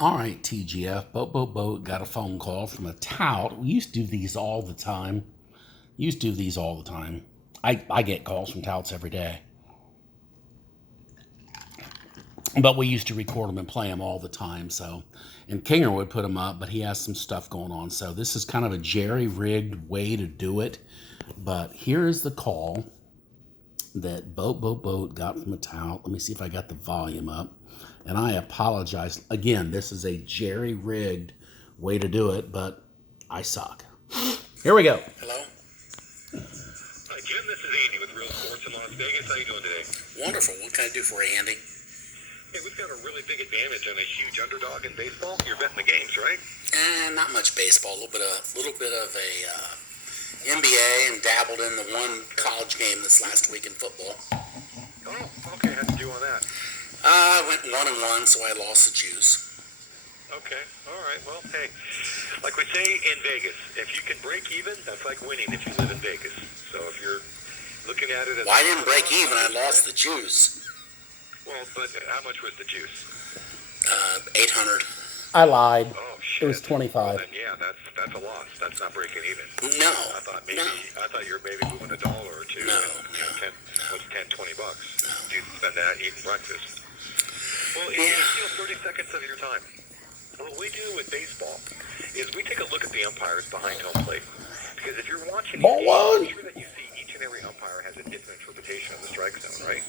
All right, TGF, Boat got a phone call from a tout. We used to do these all the time. I get calls from touts every day. But we used to record them and play them all the time. So, and Kinger would put them up, but he has some stuff going on. So this is kind of a jerry-rigged way to do it. But here is the call that Boat got from a tout. Let me see if I got the volume up. And I apologize. Again, this is a jerry-rigged way to do it, but I suck. Here we go. Hello? Hi, Jim. This is Andy with Real Sports in Las Vegas. How you doing today? Wonderful. What can I do for you, Andy? Hey, we've got a really big advantage on a huge underdog in baseball. You're betting the games, right? Not much baseball. A little bit of a NBA, and dabbled in the one college game this last week in football. Oh, okay. How'd you do on that? I went 1-1, so I lost the juice. Okay. All right. Well, hey, like we say in Vegas, if you can break even, that's like winning if you live in Vegas. So if you're looking at it as... Well, I didn't break even. I lost the juice. Well, but how much was the juice? 800. I lied. Oh, shit. It was 25. Well, then, yeah, that's a loss. That's not breaking even. No. I thought you were maybe moving $1 or $2. No. 10, what's 10, $20? No. You spend that eating breakfast. Well, if you steal 30 seconds of your time, what we do with baseball is we take a look at the umpires behind home plate. Because if you're watching these games, I'm sure that you see each and every umpire has a different interpretation of the strike zone, right?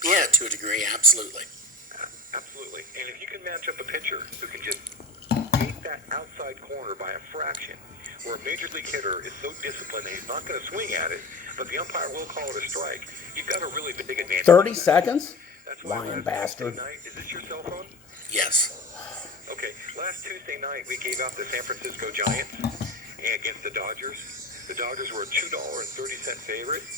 Yeah, to a degree, absolutely. Absolutely. And if you can match up a pitcher who can just take that outside corner by a fraction, where a major league hitter is so disciplined that he's not going to swing at it, but the umpire will call it a strike, you've got a really big advantage. 30 seconds? That's why Lying last bastard. Tuesday night, is this your cell phone? Yes. Okay, last Tuesday night we gave out the San Francisco Giants against the Dodgers. The Dodgers were a $2.30 favorite.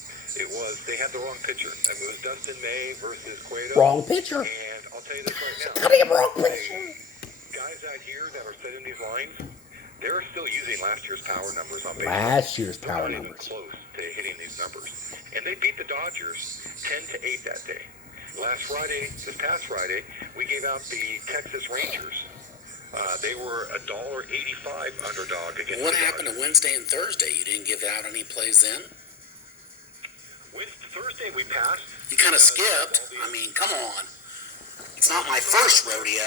They had the wrong pitcher. I mean, it was Dustin May versus Cueto. Wrong pitcher. And I'll tell you this right now. How do you have wrong pitcher? Guys out here that are setting these lines, they're still using last year's power numbers on baseball. Last year's power They're not even numbers. close to hitting these numbers. And they beat the Dodgers 10-8 that day. This past Friday, we gave out the Texas Rangers. They were a $1.85 underdog against What the happened Dodgers. to Wednesday and Thursday? You didn't give out any plays then? Thursday we passed. You kind of skipped. I mean, come on. It's not my first rodeo.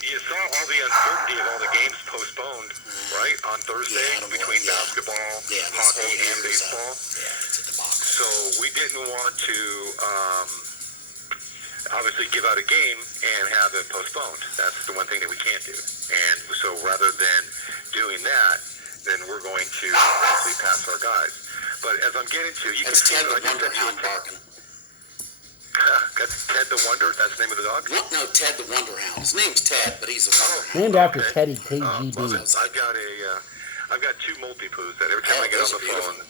You saw all the uncertainty of all the games postponed, right, on Thursday between basketball, hockey, and baseball. It's a debacle. So we didn't want to obviously give out a game and have it postponed. That's the one thing that we can't do. And so rather than doing that, then we're going to obviously pass our guys. But as I'm getting to, you That's can see Ted that the I just Wonder Hound barking. That's Ted the Wonder? That's the name of the dog? No, Ted the Wonder Hound. His name's Ted, but he's a Wonder Hound. Named after Okay. Teddy Well, KGB. I've got two multi-poos that every time I get on the phone,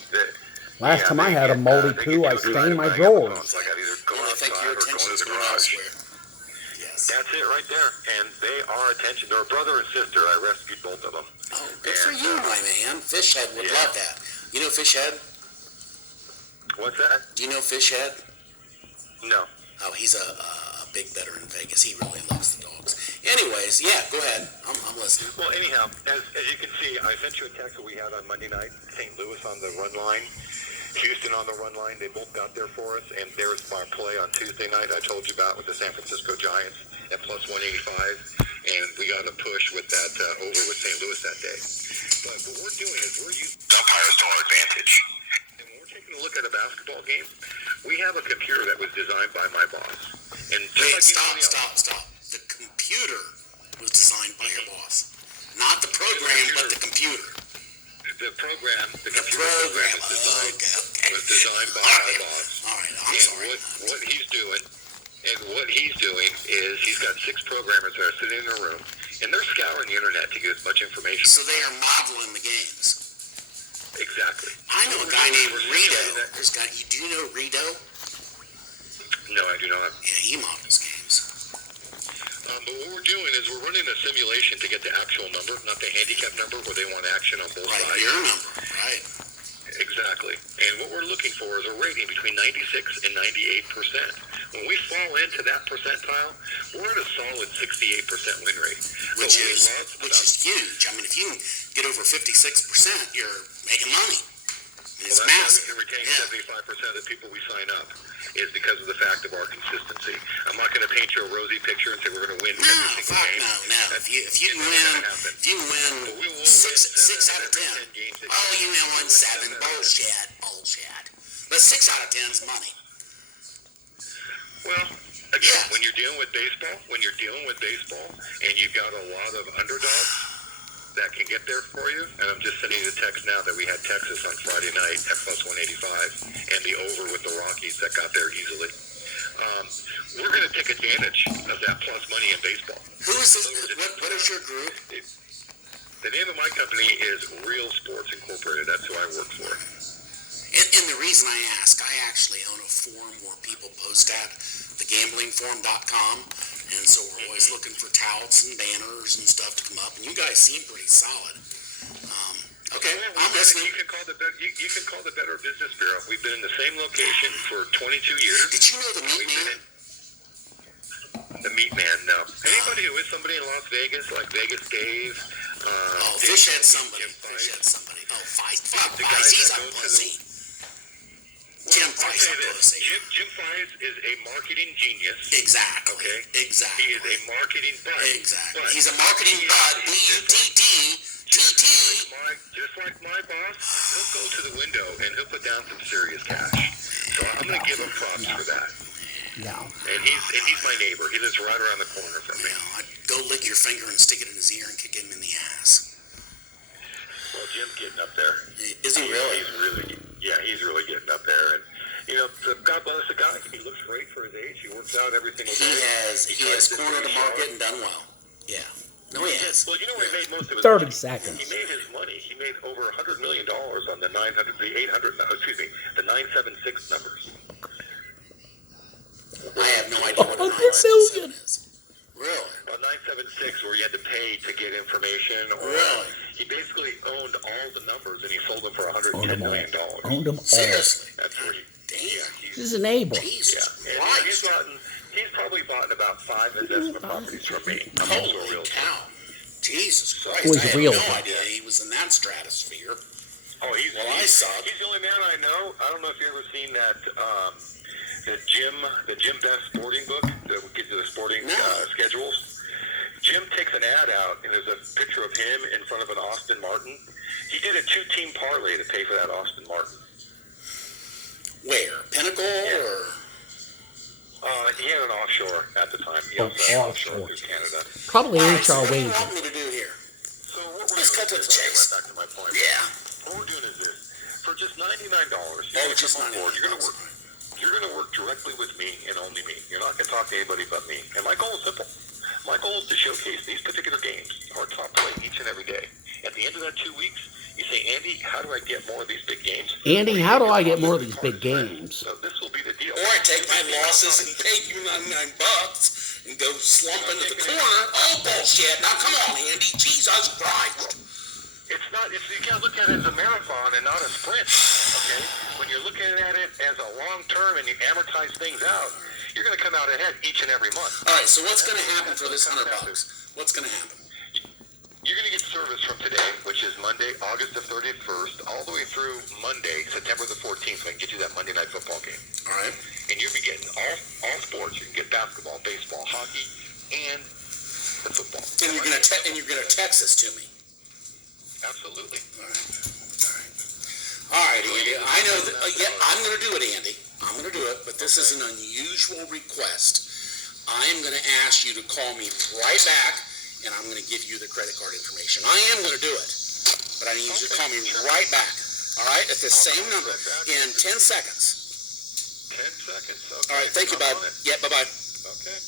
Last time I had a moldy poo, I stained my drawers. So I got to either go I think your outside or go to attention's the going garage. elsewhere. Yes. That's it right there. And they are attention. They're a brother and sister. I rescued both of them. Oh, good for you, my man. Fishhead would love that. You know Fishhead? What's that? Do you know Fishhead? No. Oh, he's a big better in Vegas. He really loves the dogs. Anyways, yeah, go ahead. I'm listening. Well, anyhow, as you can see, I sent you a text that we had on Monday night. St. Louis on the run line. Houston on the run line. They both got there for us. And there's my play on Tuesday night I told you about with the San Francisco Giants at plus 185. And we got a push with that over with St. Louis that day. But what we're doing is we're using umpires to our advantage. And when we're taking a look at a basketball game, we have a computer that was designed by my boss. And just Wait, like anybody else, stop. The computer was designed by your boss. Not the program, but the computer. the computer program was designed by my boss. All right, I'm sorry. What he's doing is he's got 6 programmers that are sitting in a room, and they're scouring the internet to get as much information. So they are modeling the games. Exactly. I know a guy named Rito. Do you know Rito? No, I do not. Yeah, he models games. But what we're doing is we're running a simulation to get the actual number, not the handicap number, where they want action on both Right, sides. your number, right. Exactly. And what we're looking for is a rating between 96 and 98%. When we fall into that percentile, we're at a solid 68% win rate. Which is huge. I mean, if you can get over 56%, you're making money. It's Well, that's massive. why we can retain Yeah. 75% of the people we sign up, is because of the fact of our consistency. I'm not going to paint you a rosy picture and say we're going to win No, every single fuck game. no. If you It's can not gonna win, happen. if you can But we win will six win out of 10. games that Oh, you we'll won win 7. 7 out of 10. Bullshit. But 6 out of 10's money. Well, again, Yeah. when you're dealing with baseball, and you've got a lot of underdogs that can get there for you, and I'm just sending you the text now that we had Texas on Friday night at plus 185, and the over with the Rockies that got there easily. We're going to take advantage of that plus money in baseball. Who is this? What is your group? The name of my company is Real Sports Incorporated. That's who I work for. And the reason I ask, I actually own a forum where people post at, thegamblingforum.com, and so we're always looking for touts and banners and stuff to come up, and you guys seem pretty solid. Okay, I'm listening. You can call the Better Business Bureau. We've been in the same location for 22 years. Did you know the Meat Man? The Meat Man, no. Anybody who is somebody in Las Vegas, like Vegas Dave. Fish had somebody. Oh, Feist. Fuck The Feist, guy he's a that goes to pussy. Well, Jim I'll Feist say a this. pussy. Jim Feist is a marketing genius. Exactly. Okay. Exactly. He is a marketing butt. Exactly. But He's a marketing he is- bud. just B-U-T-T. Just like my boss, he'll go to the window and he'll put down some serious cash. So I'm going to give him props for that. No. And he's my neighbor. He lives right around the corner from me. I'd go lick your finger and stick it in his ear and kick him in the ass. Well, Jim's getting up there. Is he really? He's really getting up there. And God bless the guy. He looks great for his age. He works out every single day. He has cornered the market and done well. Yeah. No, he has. Well, where he made most of his 30 money? seconds. He made his money. He made over $100 million on the 976 numbers. I have no idea what a 100 million. is. Really? Well, 976, where you had to pay to get information. Or Really? He basically owned all the numbers, and he sold them for $110 Owned them all. million. Owned them all. Seriously? That's where he. Damn. He's, This is a neighbor. Jesus yeah. And Christ. he's probably bought about 5 investment properties from me. I'm also a Holy realtor. cow. Jesus Christ. Who is I had real? no idea he was in that stratosphere. Oh, he's I saw it. He's the only man I know. I don't know if you've ever seen that the Jim Best sporting book that gives you the sporting No. schedules. Jim takes an ad out, and there's a picture of him in front of an Austin Martin. He did a 2-team parlay to pay for that Austin Martin. Where? Pinnacle or? He had an offshore at the time. He Oh, also had an offshore. through Canada. Probably All right, so HR what do you wages. want me to do here? So what we're Let's doing cut to is- the chase. Back to my point. Yeah. What we're doing is this: for just $99, Just come on board. You're going to work. You're going to work directly with me and only me. You're not going to talk to anybody but me. And my goal is simple. My goal is to showcase these particular games, our top play each and every day. At the end of that 2 weeks, you say, Andy, how do I get more of these big games? Andy, how do I get more of these big games? So this will be the deal. Or I take my losses and pay you $99 and go slump into the corner. Oh, bullshit. Now, come on, Andy. Jesus Christ. It's not. You got to look at it as a marathon and not a sprint. Okay. When you're looking at it as a long term and you amortize things out, you're going to come out ahead each and every month. All right, so what's going to happen for this $100? What's going to happen? You're going to get service from today, which is Monday, August the 31st, all the way through Monday, September the 14th, so I can get you that Monday night football game. All right. And you'll be getting all sports. You can get basketball, baseball, hockey, and the football. And you're gonna text this to me. Absolutely. All right, Andy. I know that. I'm going to do it, Andy. I'm going to do it, but this is an unusual request. I'm going to ask you to call me right back, and I'm going to give you the credit card information. I am going to do it, but I need you to call me right back. All right, at this same number in 10 seconds. 10 seconds. Okay. All right, thank you, bud. I'm on it. Yeah, bye-bye. Okay.